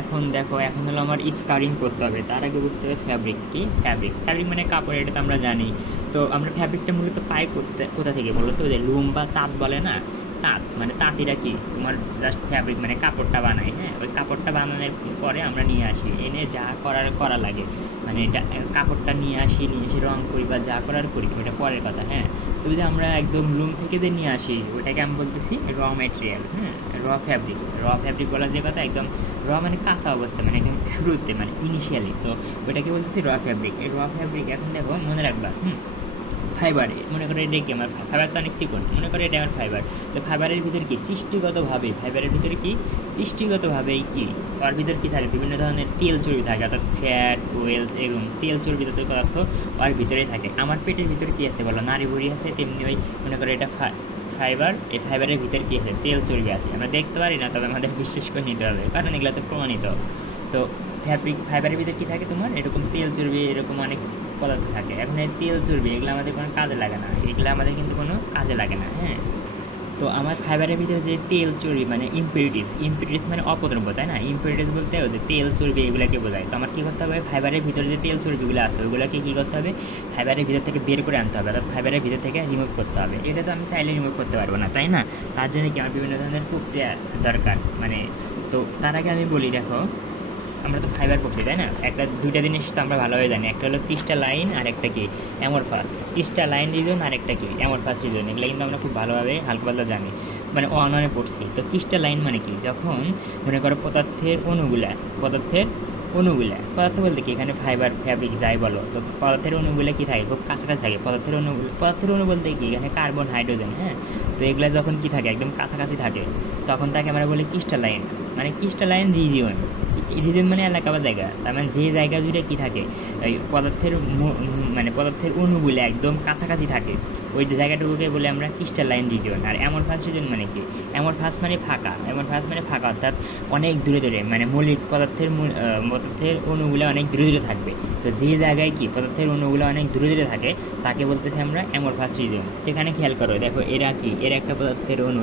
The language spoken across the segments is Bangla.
এখন দেখো, এখন হলো আমার স্কারিং করতে হবে। তার আগে বুঝতে হবে ফ্যাব্রিক কি। ফ্যাব্রিক মানে কাপড়, এটা তো আমরা জানি। তো আমরা ফ্যাব্রিকটা মূলত পাই করতে কোথা থেকে বলো তো? যে লুম বা তাঁত বলে না, তাঁত মানে তাঁতিরা কি তোমার জাস্ট ফ্যাব্রিক মানে কাপড়টা বানায়। হ্যাঁ, ওই কাপড়টা বানানোর পরে আমরা নিয়ে আসি, এনে যা করা লাগে মানে এটা কাপড়টা নিয়ে আসি রং করি বা যা করার করি, ওটা পরের কথা। হ্যাঁ, তো যদি আমরা একদম লুম থেকে যে নিয়ে আসি, ওটাকে আমি বলতেছি র ম্যাটেরিয়াল। হ্যাঁ, র ফ্যাব্রিক বলা যে কথা একদম র মানে কাঁচা অবস্থা, মানে একদম শুরুতে মানে ইনিশিয়ালি। তো ওইটাকে বলতেছি র ফ্যাব্রিক। এই র ফ্যাব্রিক এখন দেখো মনে রাখবা। ফাইবারে মনে করো এটা কি আমার ফাইবার তো অনেক চিকন, মনে করো এটা আমার ফাইবার। তো ফাইবারের ভিতরে কি সৃষ্টিগতভাবে, ফাইবারের ভিতরে কি সৃষ্টিগতভাবেই কি তার ভিতরে কী থাকে, বিভিন্ন ধরনের তেল চর্বি থাকে, অর্থাৎ ফ্যাট ওয়েলস এবং তেল চর্বি জাতীয় পদার্থ ওর ভিতরেই থাকে। আমার পেটের ভিতরে কী আছে বলো, নারী ভুঁড়ি আছে, তেমনি ওই মনে করো এটা ফাইবার। এই ফাইবারের ভিতরে কী আছে, তেল চর্বি আছে। আমরা দেখতে পারি না, তবে আমাদের বিশ্বাস করে নিতে হবে, কারণ এগুলো তো প্রমাণিত। তো ফাইবারের ভিতরে কী থাকে তোমার, এরকম তেল চর্বি এরকম অনেক পদার্থ থাকে। এখন এই তেল চর্বি এগুলো আমাদের কোনো কাজে লাগে না, এগুলো আমাদের কিন্তু কোনো কাজে লাগে না। হ্যাঁ, তো আমার ফাইবারের ভিতরে যে তেল চর্বি মানে ইম্পিউরিটিস মানে অপদ্রব্য, তাই না? ইম্পিউরিটিস বলতে ওদের তেল চর্বি এগুলোকে বোঝায়। তো আমার কী করতে হবে, ফাইবারের ভিতরে যে তেল চর্বিগুলো আছে ওইগুলোকে কী করতে হবে, ফাইবারের ভিতর থেকে বের করে আনতে হবে, অর্থাৎ ফাইবারের ভিতর থেকে রিমুভ করতে হবে। এটা তো আমি চাইলে রিমুভ করতে পারবো না, তাই না? তার জন্য কি আমার বিভিন্ন ধরনের প্রক্রিয়া দরকার। মানে তো তার আগে আমি বলি, দেখো আমরা তো ফাইবার পড়ছি, তাই না? দুইটা জিনিস তো আমরা ভালোভাবে জানি, একটা হলো ক্রিস্টালাইন আর একটা কি অ্যামরফাস। ক্রিস্টালাইন রিজন আর একটা কি অ্যামরফাস রিজন, এগুলো কিন্তু আমরা খুব ভালোভাবে হালকা পাতলা জানি, মানে অনলাইনে পড়ছি। তো ক্রিস্টালাইন মানে কি, যখন মনে করো পদার্থ বলতে কি এখানে ফাইবার ফ্যাব্রিক যাই বলো, তো পদার্থের অণুগুলো কি থাকে, খুব কাছাকাছি থাকে। পদার্থের অণু বলতে কি এখানে কার্বন হাইড্রোজেন। হ্যাঁ, তো এগুলো যখন কি থাকে একদম কাছাকাছি থাকে, তখন তাকে আমরা বলি ক্রিস্টালাইন। মানে ক্রিস্টালাইন রিজিয়ন মানে এলাকা বা জায়গা, তার মানে যে জায়গা জুড়ে কী থাকে, এই মানে পদার্থের অণুগুলো একদম কাছাকাছি থাকে, ওই জায়গাটুকুকে বলে আমরা ক্রিস্টালাইন রিজিয়ন। আর অ্যামরফাস রিজিয়ন মানে কি, অ্যামরফাস মানে ফাঁকা, অর্থাৎ অনেক দূরে মানে মৌলিক পদার্থের অণুগুলো অনেক দূরে থাকবে। তো যে জায়গায় কি পদার্থের অণুগুলো অনেক দূরে থাকে, তাকে বলতেছি আমরা অ্যামরফাস রিজিয়ন। এখানে খেয়াল করো, দেখো এরা কি, এর একটা পদার্থের অণু,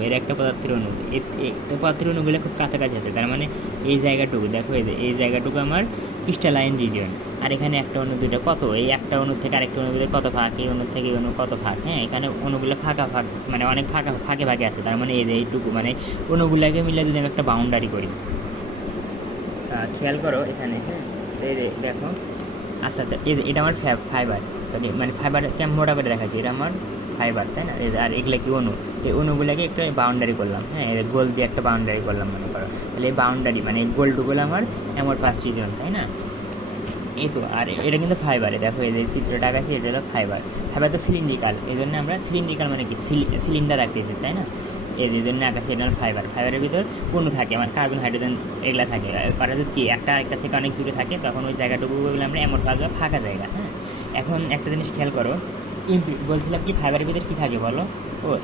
তো পদার্থের অণুগুলো খুব কাছাকাছি আছে, তার মানে এই জায়গাটুকু দেখো, এই জায়গাটুকু আমার ক্রিস্টালাইন রিজিয়ন। আর এখানে একটা অণু দুইটা কত, এই একটা অণু থেকে আরেকটা অণুর ভিতরে কত ফাঁক, এই অণু থেকে অণু কত ফাঁক। হ্যাঁ, এখানে অণুগুলো ফাঁক মানে অনেক ফাঁকে আছে, তার মানে এইটুকু মানে অণুগুলোকে মিলে যদি আমি একটা বাউন্ডারি করি, খেয়াল করো এখানে। হ্যাঁ, দেখো, আচ্ছা এটা আমার ফাইবার, সরি মানে ফাইবার কেমন মোটা করে দেখাচ্ছি, এটা আমার ফাইবার, তাই না? আর এগুলো কি অণু, তো এই অণুগুলোকে একটু বাউন্ডারি করলাম। হ্যাঁ, গোল দিয়ে একটা বাউন্ডারি করলাম মনে করো, তাহলে এই বাউন্ডারি মানে এই গোলটুগুলো আমার ফার্স্ট রিজন, তাই না? এই তো, আর এটা কিন্তু ফাইবারে, দেখো এই যে চিত্রটা আছে, এটা হলো ফাইবার তো সিলিন্ড্রিকাল, এই জন্য আমরা সিলিন্ড্রিকাল মানে কি সিলিন্ডার আকৃতির, তাই না? এই জন্য আকাশে এটা ফাইবারের ভিতর অণু থাকে, আমার কার্বন হাইড্রোজেন এগুলো থাকে। আর যদি কি একটা থেকে অনেক দূরে থাকে, তখন ওই জায়গাটুকু বলে আমরা অ্যামরফাস বা ফাঁকা জায়গা। হ্যাঁ, এখন একটা জিনিস খেয়াল করো, বলছিলাম কি ফাইবারের ভিতরে কী থাকে বলো,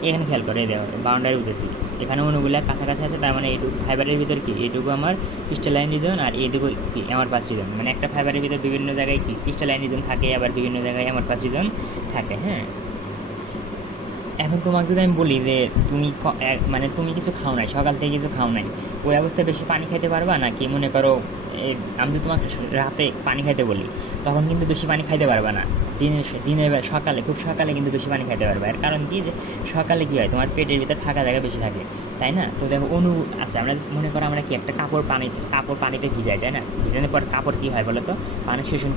এখানে খেয়াল করো, এই দেখো বাউন্ডারি উঠেছি, এখানে অণুগুলো কাছাকাছি আছে, তার মানে এইটুকু ফাইবারের ভিতর কি, এইটুকু আমার ক্রিস্টালাইন রিজন, আর এইটুকু কি অ্যামরফাস রিজন। মানে একটা ফাইবারের ভিতর বিভিন্ন জায়গায় কি ক্রিস্টালাইন রিজন থাকে, আবার বিভিন্ন জায়গায় অ্যামরফাস রিজন থাকে। হ্যাঁ, এখন তোমাকে যদি আমি বলি যে মানে তুমি কিছু খাও নাই, সকাল থেকে কিছু খাও নাই, ওই অবস্থায় বেশি পানি খেতে পারবা, নাকি মনে করো আমি যদি তোমাকে রাতে পানি খাইতে বলি, তখন কিন্তু বেশি পানি খাইতে পারবা না। দিনের সকালে, খুব সকালে কিন্তু বেশি পানি খাইতে পারবে। আর কারণ কি, যে সকালে কী হয়, তোমার পেটের ভিতরে ফাঁকা জায়গা বেশি থাকে, তাই না? তো দেখো অণু আছে, আমরা মনে করো আমরা কি একটা কাপড় পানিতে ভিজাই, তাই না? ভিজানোর পর কাপড় কী হয় বলো তো, পানি শোষণ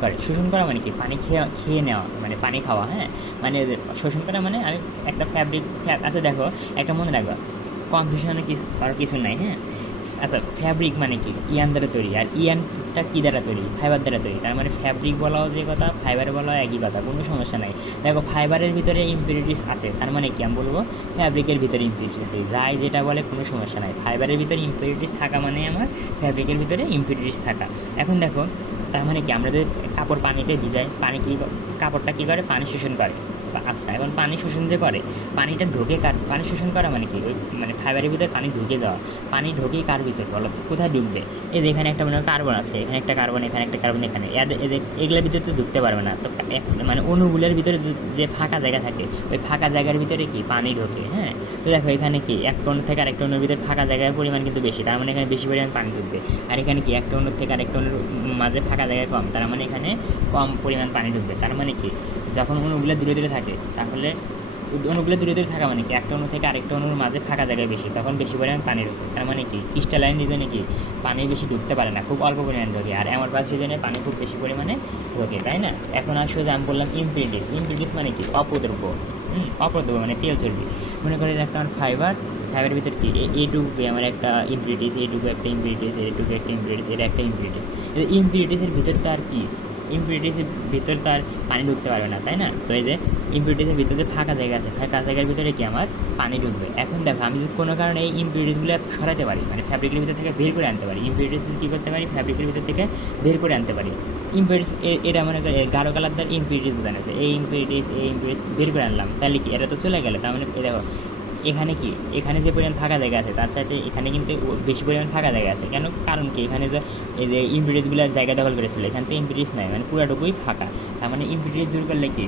করা মানে কি, পানি খেয়ে নেওয়া মানে পানি খাওয়া। হ্যাঁ, মানে শোষণ করা মানে আমি একটা আচ্ছা দেখো, একটা মনে রাখবা, কনফিউশনের কিছু নাই। হ্যাঁ, আচ্ছা ফ্যাব্রিক মানে কি, ইয়ান দ্বারা তৈরি, আর ইয়ানটা কী দ্বারা তৈরি, ফাইবার দ্বারা তৈরি। তার মানে ফ্যাব্রিক বলাও যে কথা, ফাইবার বলাও একই কথা, কোনো সমস্যা নাই। দেখো ফাইবারের ভিতরে ইম্পিউরিটিস আছে, তার মানে কি আমি বলবো ফ্যাব্রিকের ভিতরে ইম্পিউরিটিস আছে, যাই যেটা বলে কোনো সমস্যা নাই। ফাইবারের ভিতরে ইম্পিউরিটিস থাকা মানে আমার ফ্যাব্রিকের ভিতরে ইম্পিউরিটিস থাকা। এখন দেখো, তার মানে কি, আমরা যদি কাপড় পানিতে ভিজাই, কাপড়টা কী করে, পানি শোষণ করে, আচ্ছা, এখন পানি শোষণ যে করে, পানিটা ঢোকে কার, পানি শোষণ করা মানে কি, ওই মানে ফাইবারের ভিতরে পানি ঢুকে যাওয়া। পানি ঢোকেই কার ভিতরে বলো তো, কোথায় ঢুকবে? এই যে এখানে একটা মনে হয় কার্বন আছে, এখানে একটা কার্বন, এখানে একটা কার্বন, এখানে এগুলোর ভিতরে তো ঢুকতে পারবে না। তো মানে অণুগুলোর ভিতরে যে ফাঁকা জায়গা থাকে, ওই ফাঁকা জায়গার ভিতরে কি পানি ঢোকে। হ্যাঁ, তো দেখো এখানে কি একটা অণু থেকে আরেকটা অণুর ভিতরে ফাঁকা জায়গার পরিমাণ কিন্তু বেশি, তার মানে এখানে বেশি পরিমাণ পানি ঢুকবে। আর এখানে কি একটা অণু থেকে আরেকটা অণুর মাঝে ফাঁকা জায়গা কম, তার মানে এখানে কম পরিমাণ পানি ঢুকবে। তার মানে কি, যখন অণুগুলো দূরে দূরে থাকে, তাহলে অণুগুলো দূরে দূরে থাকা মানে কি, একটা অণু থেকে আরেকটা অণুর মাঝে ফাঁকা জায়গায় বেশি, তখন বেশি পরিমাণ পানি ঢুকে। তার মানে কি, ক্রিস্টালাইন রিজনে কি পানি বেশি ঢুকতে পারে না, খুব অল্প পরিমাণে ঢোকে। আর অ্যামরফাস রিজনে পানি খুব বেশি পরিমাণে ঢোকে, তাই না? এখন আসলে আমি বললাম ইমপিউরিটিস। ইমপিউরিটিস মানে কি, অপদ্রব্য। অপদ্রব্য মানে তেল চর্বি। মনে করি একটা আমার ফাইবারের ভিতরে কি এইটুকু আমার একটা ইমপিউরিটিস, এইটুকু একটা ইমপিউরিটিস, এইটুকু একটা ইমপিউরিটিস, এটা একটা ইমপিউরিটিস। ইমপিউরিটিসের ভিতর তার কি, ইমপিউরিটিসের ভিতর তার পানি ঢুকতে পারবে না, তাই না? তো এই যে ইমপিউরিটিসের ভিতরে ফাঁকা জায়গা আছে, ফাঁকা জায়গার ভিতরে কি আমার পানি ঢুকবে। এখন দেখো আমি যদি কোনো কারণে এই ইমপিউরিটিসগুলো সরাতে পারি, মানে ফ্যাব্রিকের ভিতর থেকে বের করে আনতে পারি, ইমপিউরিটিস কী করতে পারি, ফ্যাব্রিকের ভিতর থেকে বের করে আনতে পারি। ইমপিউরিটিস এটা মনে করে গাঢ় কালার তার ইমপিউরিটিস বোঝানো আছে, এই ইমপিউরিটিস বের করে আনলাম, তাহলে কি এটা তো চলে গেলে। তার মানে দেখো এখানে কি, এখানে যে পরিমাণ ফাঁকা জায়গা আছে তার চাইতে এখানে কিন্তু বেশি পরিমাণ ফাঁকা জায়গা আছে। কেন? কারণ কি, এখানে যে এই যে ইমপিউরিটিসগুলোর জায়গা দখল করেছিল, এখান থেকে ইমপিউরিটিস নাই, মানে পুরোটুকুই ফাঁকা। তার মানে ইমপিউরিটিস দূর করলে কি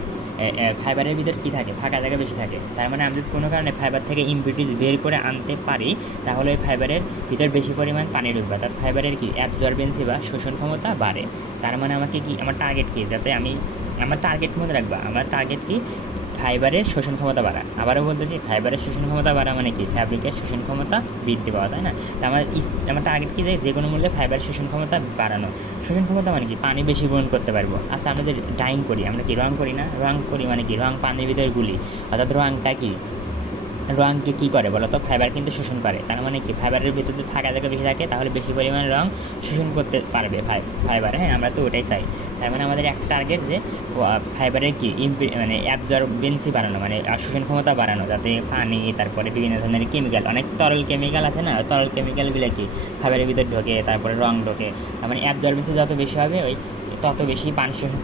ফাইবারের ভিতর কী থাকে, ফাঁকা জায়গা বেশি থাকে। তার মানে আমি যদি কোনো কারণে ফাইবার থেকে ইমপিউরিটিস বের করে আনতে পারি, তাহলে ওই ফাইবারের ভিতর বেশি পরিমাণ পানি ঢুকবে, তার ফাইবারের কি অ্যাবজর্বেন্সি বা শোষণ ক্ষমতা বাড়ে। তার মানে আমাকে কি, আমার টার্গেট কি, যাতে আমি আমার টার্গেট মনে রাখবা, আমার টার্গেট কি, ফাইবারের শোষণ ক্ষমতা বাড়া। আবারও বলতেছি, ফাইবারের শোষণ ক্ষমতা বাড়া মানে কি, ফ্যাব্রিকের শোষণ ক্ষমতা বৃদ্ধি পাওয়া, তাই না? তো আমার টার্গেট কি, যে কোনো মূল্যে ফাইবারের শোষণ ক্ষমতা বাড়ানো। শোষণ ক্ষমতা মানে কি, পানি বেশি গ্রহণ করতে পারবো। আচ্ছা, আমরা যে ডাইং করি, আমরা কি রং করি না? রং করি মানে কি, রং পানির ভিতরে গুলি, অর্থাৎ রংটা কি, রঙকে কী করে বলো তো, ফাইবার কিন্তু শোষণ করে। তার মানে কি, ফাইবারের ভিতরে থাকা জায়গা বেশি থাকে, তাহলে বেশি পরিমাণে রং শোষণ করতে পারবে ফাইবার। হ্যাঁ, আমরা তো ওটাই চাই। তার মানে আমাদের একটা টার্গেট যে ফাইবারের কি মানে অ্যাবজর্বেন্সি বাড়ানো, মানে শোষণ ক্ষমতা বাড়ানো, যাতে পানি, তারপরে বিভিন্ন ধরনের কেমিক্যাল, অনেক তরল কেমিক্যাল আছে না, তরল কেমিক্যালগুলো কি ফাইবারের ভিতরে ঢোকে, তারপরে রং ঢোকে। তার মানে অ্যাবজর্বেন্সি যত বেশি হবে, ওই তত বেশি পানি শোষণ,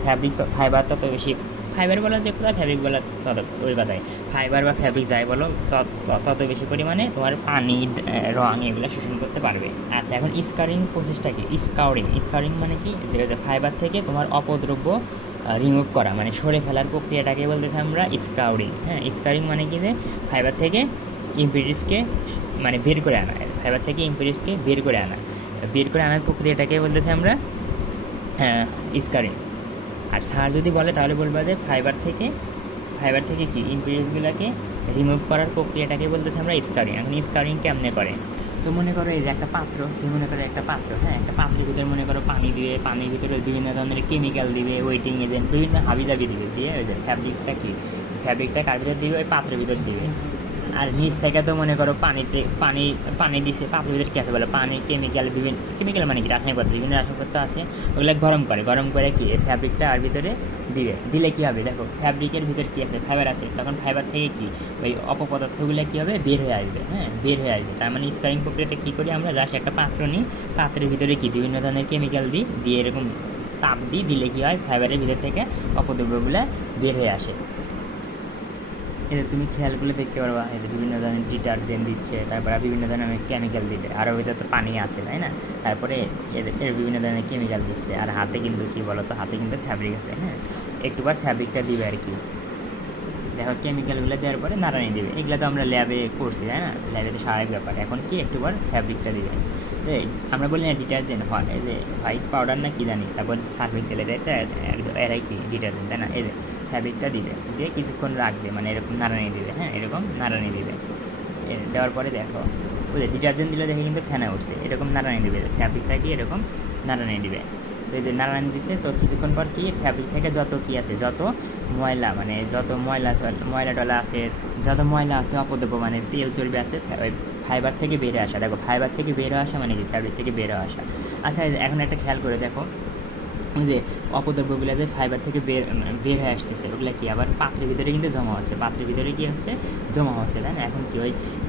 ফাইবার তত বেশি, ফাইবার বলা যে কোথায়, ফ্যাব্রিক বলা তত ওই কথায়, ফাইবার বা ফ্যাব্রিক যাই বলো তত বেশি পরিমাণে তোমার পানি, রং এগুলো শোষণ করতে পারবে। আচ্ছা, এখন স্কারিং প্রসেসটা কি? স্কারিং মানে কি, যে ফাইবার থেকে তোমার অপদ্রব্য রিমুভ করা, মানে সরে ফেলার প্রক্রিয়াটাকে বলতেছে আমরা স্কাউরিং। হ্যাঁ, স্কারিং মানে কি, যে ফাইবার থেকে ইমপিউরিটিসকে মানে বের করে আনা, ফাইবার থেকে ইমপিউরিটিসকে বের করে আনার প্রক্রিয়াটাকে বলতেছে আমরা স্কারিং। আর স্যার যদি বলে তাহলে বলবা যে ফাইবার থেকে কি ইমপিউরিটিসগুলোকে রিমুভ করার প্রক্রিয়াটাকে বলতেছে আমরা স্কারিং। এখন স্কারিং কেমনে করে? তো মনে করো এই যে একটা পাত্র, সে মনে করো একটা পাত্র, হ্যাঁ, একটা পাত্রের ভিতরে মনে করো পানি দিবে, পানির ভিতরে বিভিন্ন ধরনের কেমিক্যাল দিবে, ওয়েটিং এজেন্ট, বিভিন্ন হাবিজাবি দিবে, দিয়ে ওই যে ফ্যাব্রিকটা কার ভিতর দিবে, ওই পাত্রের ভিতর দিবে। আর নিচ থেকে তো মনে করো পানি দিছে, পাত্রের ভিতরে কী আছে বলো, পানি, বিভিন্ন কেমিক্যাল মানে কি রাসায়নিক পদার্থ, বিভিন্ন রাসায়নিক পদার্থ আছে, ওগুলো গরম করে কি ফ্যাব্রিকটা আর ভিতরে দিলে কী হবে, দেখো ফ্যাব্রিকের ভিতরে কী আছে, ফাইবার আছে, তখন ফাইবার থেকে কি ওই অপপদার্থগুলো কী হবে, বের হয়ে আসবে। হ্যাঁ, বের হয়ে আসবে। তার মানে স্কারিং প্রক্রিয়াতে কী করি আমরা, জাস্ট একটা পাত্র নিই, পাত্রের ভিতরে কি বিভিন্ন ধরনের কেমিক্যাল দিয়ে এরকম তাপ দিলে কী হয়, ফাইবারের ভিতর থেকে অপদ্রব্যগুলো বের হয়ে আসে। এতে তুমি খেয়ালগুলো দেখতে পারবা, এতে বিভিন্ন ধরনের ডিটারজেন্ট দিচ্ছে, তারপরে বিভিন্ন ধরনের কেমিক্যাল দিবে, আর ওইটা তো পানি আছে, তাই না? তারপরে এর বিভিন্ন ধরনের কেমিক্যাল দিচ্ছে, আর হাতে কিন্তু কী বলো তো, হাতে কিন্তু ফ্যাব্রিক আছে। হ্যাঁ, একটুবার ফ্যাব্রিকটা দিবে আর কি, দেখো কেমিক্যালগুলো দেওয়ার পরে নাড়ানি দেবে। এগুলো তো আমরা ল্যাবে করছি, তাই না? ল্যাবে তো স্বাভাবিক ব্যাপার। এখন কি একটুবার ফ্যাব্রিকটা দিবে, আমরা বলি না ডিটারজেন্ট হয়, এই যে হোয়াইট পাউডার না কি জানি, তারপর সার্ফ এক্সেল, এরাই কি ডিটারজেন্ট, তাই না? এই যে ফ্যাব্রিকটা দিবে, দিয়ে কিছুক্ষণ রাখবে, মানে এরকম নাড়ানি দিবে। হ্যাঁ, এরকম নাড়ানি দিবে, দেওয়ার পরে দেখো ওই যে ডিটারজেন্ট দিলে দেখে কিন্তু ফেনা উঠছে, এরকম নাড়ানি দিবে, ফ্যাব্রিকটা কি এরকম নাড়ানি দিবে। তো এই যে নাড়ানি দিছে, তো কিছুক্ষণ পর কি ফ্যাব্রিক থেকে যত কি আছে, যত ময়লা, মানে যত ময়লা টলা আছে, যত ময়লা আছে, অপদ্রব্য মানে তেল চর্বি আছে, ওই ফাইবার থেকে বের আসা। দেখো ফাইবার থেকে বের আসা মানে কি, ফ্যাব্রিক থেকে বের আসা। আচ্ছা, এখন একটা খেয়াল করে দেখো, ওই যে অপদ্রব্যগুলো যে ফাইবার থেকে বের হয়ে আসতেছে, ওগুলো কি আবার পাত্রের ভিতরে কিন্তু জমা হচ্ছে, পাত্রের ভিতরে কি হচ্ছে, জমা হচ্ছে, তাই না? এখন কি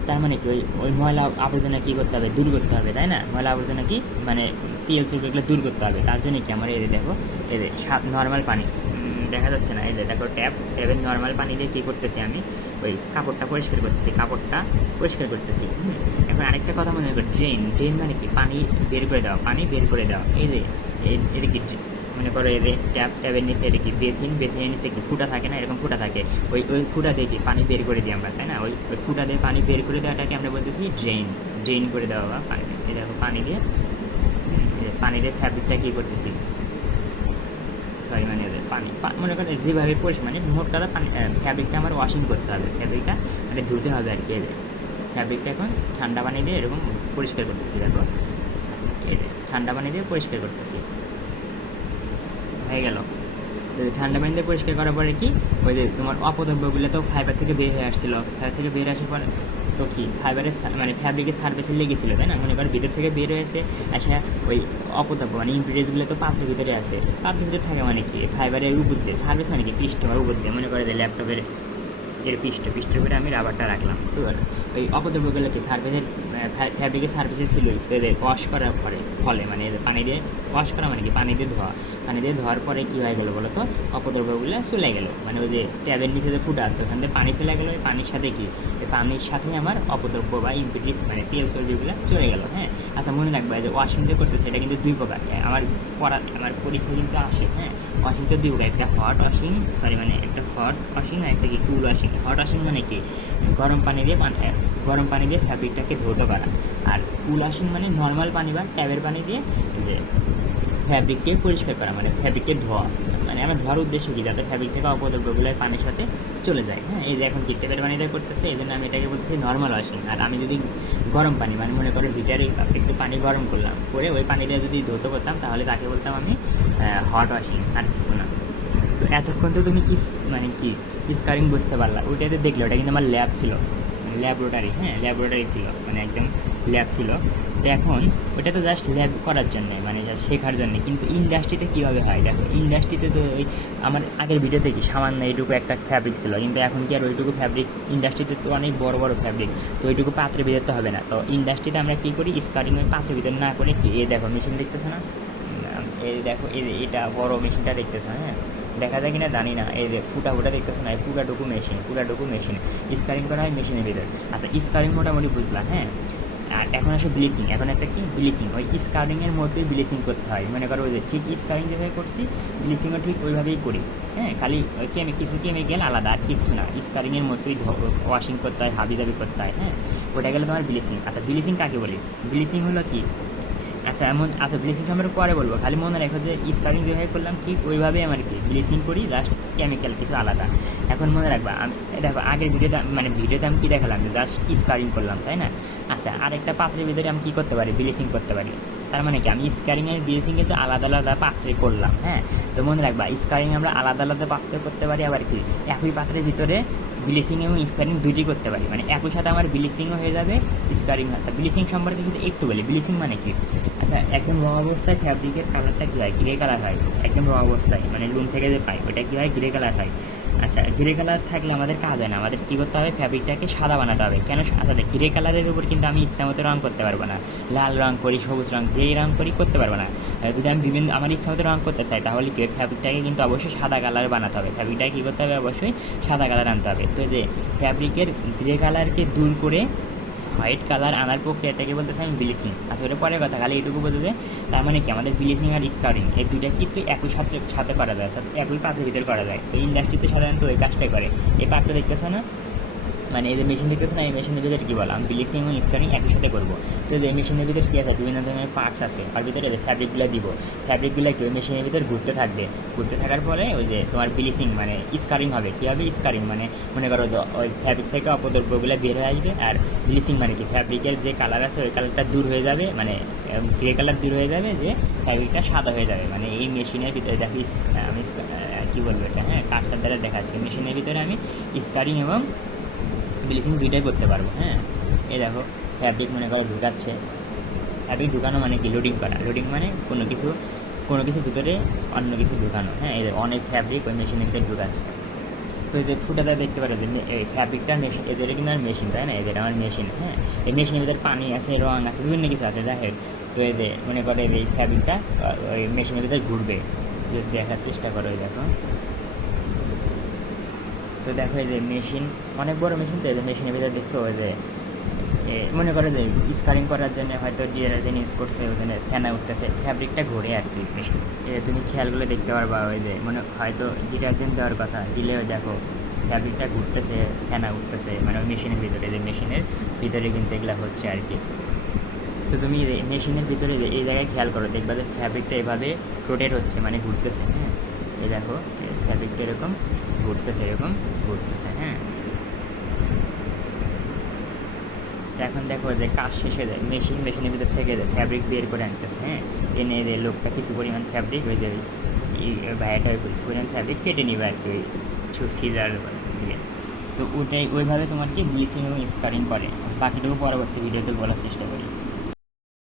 তার মানে কি ওই ময়লা আবর্জনা কী করতে হবে, দূর করতে হবে, তাই না? ময়লা আবর্জনা কি মানে তেল চর্বি এগুলো দূর করতে হবে। তার জন্য কি আমার এই দেখো, এই যে নর্মাল পানি, দেখা যাচ্ছে না, এই যে দেখো ট্যাবের নর্মাল পানি দিয়ে কী করতেছি আমি, ওই কাপড়টা পরিষ্কার করতেছি, এখন আরেকটা কথা মনে করো, ড্রেন মানে কি, পানি বের করে দেওয়া, এই যে এটা কি মনে করো এই যে ট্যাবের নিচে এটা কি বেসিনের নিচে কি ফুটা থাকে না, এরকম ফুটা থাকে, ওই ফুটা দিয়ে কি পানি বের করে দিই আমরা, তাই না? ওই ফুটা দিয়ে পানি বের করে দেওয়াটাকে আমরা বলতেছি ড্রেন করে দেওয়া বা পানি, এই দেখো পানি দিয়ে ফ্যাব্রিকটা কী করতেছি, সরি মানে পানি মনে করেন যেভাবে পরিষ্কার, মানে মোট কথা পানি ফ্যাব্রিকটা আমার ওয়াশিং করতে হবে, ফ্যাব্রিকটা মানে ধুতে হবে আর কি। ফ্যাব্রিকটা এখন ঠান্ডা পানি দিয়ে এরকম পরিষ্কার করতেছি, দেখো ঠান্ডা পানি দিয়ে পরিষ্কার করতেছি, হয়ে গেল। ঠান্ডা পানি দিয়ে পরিষ্কার করার পরে কি, ওই যে তোমার অপদ্রব্যগুলো তো ফাইবার থেকে বের হয়ে আসছিলো, ফাইবার থেকে বের আসার পর তো কি ফাইবারের মানে ফ্যাব্রিকের সার্ভিসে লেগেছিলো, তাই না? মনে করো ভিতর থেকে বের হয়েছে আসা ওই অপদ্রব্য মানে ইনগ্রিডিয়েন্টসগুলো তো পাত্রের ভিতরে আছে, পাত্রের ভিতরে থাকে মানে কি ফাইবারের উপর দিয়ে, সার্ভিস মানে কি পৃষ্ঠ বা উপর দিয়ে, মনে করে যে ল্যাপটপের এর পৃষ্ঠের উপরে আমি রাবারটা রাখলাম, তো ওই অপদ্রব্যগুলো কি সার্ভিসের ফ্যাব্রিকের সার্ভিসে ছিল, তো এদের ওয়াশ করার ফলে মানে পানি দিয়ে ওয়াশ করা মানে কি পানি দিয়ে ধোয়ার পরে কী হয়ে গেলো বলো তো, অপদ্রব্যগুলো চলে গেলো, মানে ওই যে ট্যাবের নিচে যে ফুটা আছে ওখান থেকে পানি চলে গেলো, ওই পানির সাথে কি এই পানির সাথে আমার অপদ্রব্য বা ইম্পিউরিটিস মানে তেল চর্বিগুলো চলে গেলো। হ্যাঁ, আচ্ছা মনে রাখবা যে ওয়াশিং যে করতেছে এটা কিন্তু দুই প্রকার, আমার পরীক্ষা কিন্তু আসে, হ্যাঁ ওয়াশিং তো দুই প্রকার, একটা হট ওয়াশিং আর একটা কি কুল ওয়াশিং। হট ওয়াশিং মানে কি গরম পানি দিয়ে ফ্যাব্রিকটাকে ধৌত করা, আর কুল ওয়াশিং মানে নর্মাল পানি বা ট্যাবের পানি দিয়ে যে ফ্যাব্রিককে পরিষ্কার করা, মানে ফ্যাব্রিককে ধোয়া, মানে আমার ধোয়ার উদ্দেশ্য কি যাতে ফ্যাব্রিক থেকে অপদ্রব্যগুলো পানির সাথে চলে যায়। হ্যাঁ, এই যে এখন কি ট্যাবের পানিটা করতেছে, এই জন্য আমি এটাকে বলতেছি নর্মাল ওয়াশিং। আর আমি যদি গরম পানি মানে মনে করো হিটারে একটু পানি গরম করলাম, করে ওই পানি দিয়ে যদি ধৌত করতাম তাহলে তাকে বলতাম আমি হট ওয়াশিং, আর কিছু না। তো এতক্ষণ তো তুমি মানে কি স্কারিং বুঝতে পারলা, ওইটাতে দেখলো ওটা কিন্তু আমার ল্যাব ছিল, ল্যাবরেটরি ছিল, মানে একদম ল্যাব ছিল। তো এখন ওটা তো জাস্ট ল্যাব করার জন্যে, মানে জাস্ট শেখার জন্যে, কিন্তু ইন্ডাস্ট্রিতে কীভাবে হয় দেখো, ইন্ডাস্ট্রিতে তো ওই আমার আগের ভিডিওতে কি সামান্য এইটুকু একটা ফ্যাব্রিক ছিল, কিন্তু এখন কি আর ওইটুকু ফ্যাব্রিক, ইন্ডাস্ট্রিতে তো অনেক বড় বড় ফ্যাব্রিক, তো ওইটুকু পাত্রে ভিতরতে হবে না। তো ইন্ডাস্ট্রিতে আমরা কী করি, স্কারিং ওই পাত্রের ভিতর না করে কি, এই দেখো মেশিন দেখতেছো না, এই দেখো এটা বড় মেশিনটা দেখতেছো, হ্যাঁ দেখা যায় কিনা জানি না, এই যে ফুটা দেখতেছো না, এই পুরাটুকু মেশিন স্কারিং করা হয় মেশিনের ভিতর। আচ্ছা স্কারিং মোটামুটি বুঝলাম, হ্যাঁ। আর এখন আসে ব্লিচিং, এখন একটা কি ব্লিচিং, ওই স্কারিংয়ের মধ্যেই ব্লিচিং করতে হয়, মনে করো ওই যে ঠিক স্কারিং যেভাবে করছি ব্লিচিংও ঠিক ওইভাবেই করি, হ্যাঁ খালি কিছু কেমিক্যাল আলাদা আর কিছু না, স্কারিংয়ের মধ্যেই ওয়াশিং করতে হয়, হাবিজাবি করতে হয়, হ্যাঁ ওটা গেলে তোমার ব্লিচিং। আচ্ছা ব্লিচিং কাকে বলি, ব্লিচিং হলো কি, আচ্ছা ব্লিচিং সম্পর্কে পরে বলবো, খালি মনে রাখো যে স্কারিং যেভাবে করলাম ঠিক ওইভাবেই আমার কি ব্লিচিং করি, জাস্ট কেমিক্যাল কিছু আলাদা। এখন মনে রাখবা আমি দেখো আগের ভিডিওতে আমি কী দেখালাম, জাস্ট স্কারিং করলাম, তাই না? আচ্ছা আরেকটা পাত্রের ভিতরে আমি কী করতে পারি, ব্লিচিং করতে পারি, তার মানে কি আমি স্কারিংয়ের ব্লিচিং কিন্তু আলাদা আলাদা পাত্রে করলাম, হ্যাঁ। তো মনে রাখবা স্কারিং আমরা আলাদা আলাদা পাত্রে করতে পারি, আবার কি একই পাত্রের ভিতরে ব্লিচিং এবং স্কারিং দুইটি করতে পারি, মানে একই সাথে আমার ব্লিচিংও হয়ে যাবে স্কারিং। আচ্ছা ব্লিচিং সম্পর্কে কিন্তু একটু বলি, ব্লিচিং মানে কি, আচ্ছা একদম র অবস্থায় ফ্যাব্রিকের কালারটা কী হয়, গ্রে কালার হয়, একদম র অবস্থায় মানে রুম থেকে যে পাই ওটা কী হয়, গ্রে কালার হয়। আচ্ছা গ্রে কালার থাকলে আমাদের কাজ হয় না, আমাদের কী করতে হবে, ফ্যাব্রিকটাকে সাদা বানাতে হবে। কেন? আচ্ছা গ্রে কালারের উপর কিন্তু আমি ইচ্ছা মতো রঙ করতে পারবো না, লাল রঙ করি, সবুজ রঙ যেই রঙ করি করতে পারবো না। যদি আমি আমার ইচ্ছা মতো রঙ করতে চাই তাহলে কি ফ্যাব্রিকটাকে কিন্তু অবশ্যই সাদা কালার বানাতে হবে, ফ্যাব্রিকটাকে কী করতে হবে, অবশ্যই সাদা কালার আনতে হবে। তো যে ফ্যাব্রিকের গ্রে কালারকে দূর করে হোয়াইট কালার আনার প্রক্রিয়াটাকে বলতেছে আমি ব্লিচিং। আচ্ছা ওটা পরের কথা, খালি এটুকু বলতে যে তার মানে কি আমাদের ব্লিচিং আর স্কারিং এই দুইটা কিন্তু একই সাথে করা যায়, অর্থাৎ একই পাত্রের ভিতরে করা যায়। তো ইন্ডাস্ট্রিতে সাধারণত ওই কাজটাই করে। এই পাত্রটা দেখতেছে না, মানে এই যে মেশিন দেখতেছে না, এই মেশিনের ভিতরে কী বললাম ব্লিচিং এবং স্কারিং একই সাথে করবো। তো এই মেশিনের ভিতরে কী আছে, বিভিন্ন ধরনের পার্টস আছে, আর ভিতরে ফ্যাব্রিকগুলো দিব, ফ্যাব্রিকগুলো কি ওই মেশিনের ভিতরে ঘুরতে থাকার পরে ওই যে তোমার ব্লিচিং মানে স্কারিং হবে। কী হবে স্কারিং মানে মনে করো ওই ফ্যাব্রিক থেকে অপদ্রব্যগুলো বের হয়ে আসবে, আর ব্লিচিং মানে কি ফ্যাব্রিকের যে কালার আছে ওই কালারটা দূর হয়ে যাবে, মানে গ্রে কালার দূর হয়ে যাবে, যে ফ্যাব্রিকটা সাদা হয়ে যাবে। মানে এই মেশিনের ভিতরে দেখো আমি কী বলবো এটা, হ্যাঁ কার্সার দ্বারা দেখাচ্ছি, মেশিনের ভিতরে আমি স্কারিং এবং ব্লিচিং দুইটাই করতে পারবো, হ্যাঁ। এই দেখো ফ্যাব্রিক মনে করো ঢুকাচ্ছে, ফ্যাব্রিক ঢুকানো মানে কি লোডিং করা, লোডিং মানে কোনো কিছু ভিতরে অন্য কিছু ঢুকানো, হ্যাঁ এই অনেক ফ্যাব্রিক ওই মেশিনের ভিতরে ঢুকাচ্ছে। তো এদের ফুটাটা দেখতে পারো যে এই ফ্যাব্রিকটার মেশিন, এদের কিন্তু আমার মেশিন, তাই না, এদের আমার মেশিন, হ্যাঁ এই মেশিনের ভিতরে পানি আছে, রঙ আছে, বিভিন্ন কিছু আছে যাই হোক। তো এদের মনে করো এই ফ্যাব্রিকটা ওই মেশিনের ভিতরে ঘুরবে, যদি দেখার চেষ্টা করো, এই দেখো দেখো এই যে মেশিন অনেক বড় মেশিন, তো এই যে মেশিনের ভিতরে দেখছো ওই যে মনে করো যে স্কারিং করার জন্য হয়তো ডিটারজেন্ট ইউজ করছে, ওখানে ফেনা উঠতেছে, ফ্যাব্রিকটা ঘুরে আর কি মেশিন। তুমি খেয়ালগুলো দেখতে পারবা, ওই যে মনে হয়তো ডিটারজেন্ট দেওয়ার কথা দিলেও দেখো ফ্যাব্রিকটা ঘুরতেছে, ফেনা উঠতেছে, মানে ওই মেশিনের ভিতরে, যে মেশিনের ভিতরে কিন্তু এগুলো হচ্ছে আর কি। তো তুমি মেশিনের ভিতরে এই জায়গায় খেয়াল করো, দেখবা যে ফ্যাব্রিকটা এভাবে রোটেট হচ্ছে, মানে ঘুরতেছে। হ্যাঁ, এই দেখো ফ্যাব্রিকটা এরকম ঘুরতেছে, এরকম ঘুরতেছে। হ্যাঁ, তো এখন দেখো যে কাজ শেষে যায়, মেশিনের ভিতর থেকে ফ্যাব্রিক বের করে আনতেছে। হ্যাঁ, এনে যে লোকটা কিছু পরিমাণ ফ্যাব্রিক ওই যে ভাইয়াটা কিছু পরিমাণ ফ্যাব্রিক কেটে নিবে আর কি ওই সিজার দিয়ে। তো ওইভাবে তোমার কি ব্লিচিং এবং স্কারিং করে, বাকিটুকু পরবর্তী ভিডিওতে বলার চেষ্টা করি।